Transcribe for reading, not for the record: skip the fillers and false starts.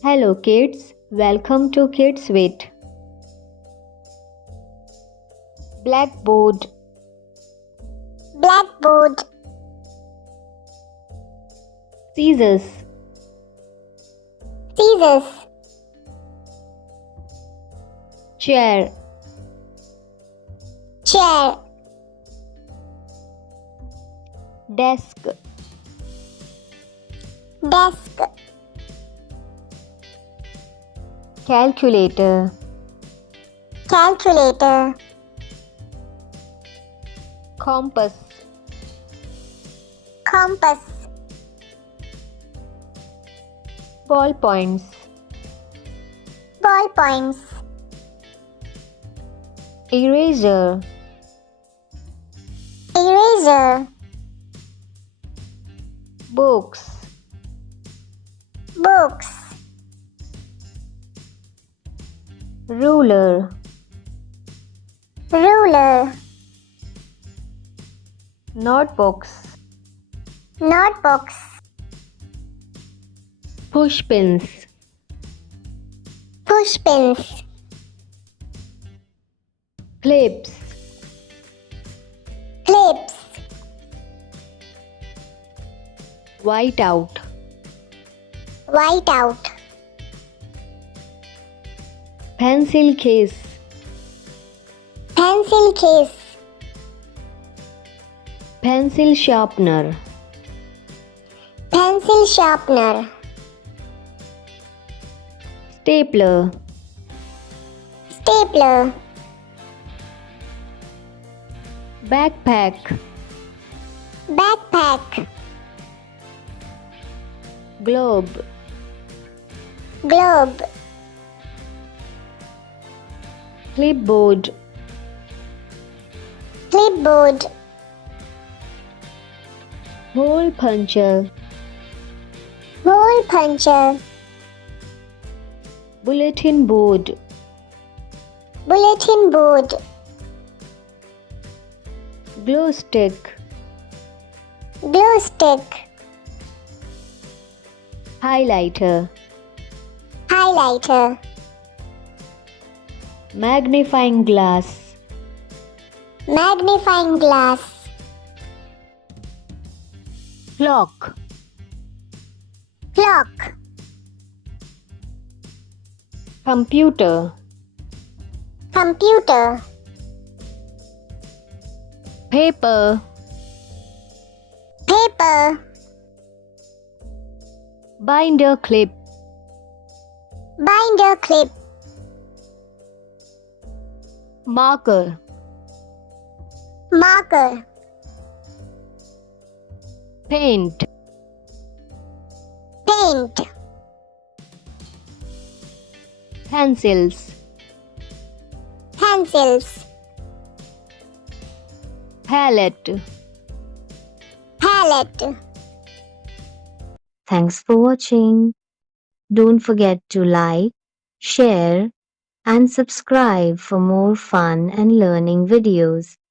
Hello kids, welcome to Kids Wit. Blackboard, Blackboard, scissors, scissors, chair, chair, desk, desk, calculator, calculator, compass, compass, ballpoints, ballpoints, eraser, eraser, books, books, ruler, ruler, notebooks, notebooks, pushpins, pushpins, clips, clips, whiteout, whiteout, pencil case, pencil case, pencil sharpener, pencil sharpener, stapler, stapler, backpack, backpack, globe, globe, clipboard, clipboard, hole puncher, hole puncher, bulletin board, bulletin board, glue stick, glue stick, highlighter, highlighter, magnifying glass, magnifying glass, clock, clock, computer, computer, paper, paper, binder clip, binder clip, marker, marker, paint, paint, pencils, pencils, palette. palette. Thanks for watching. Don't forget to like, share, and subscribe for more fun and learning videos.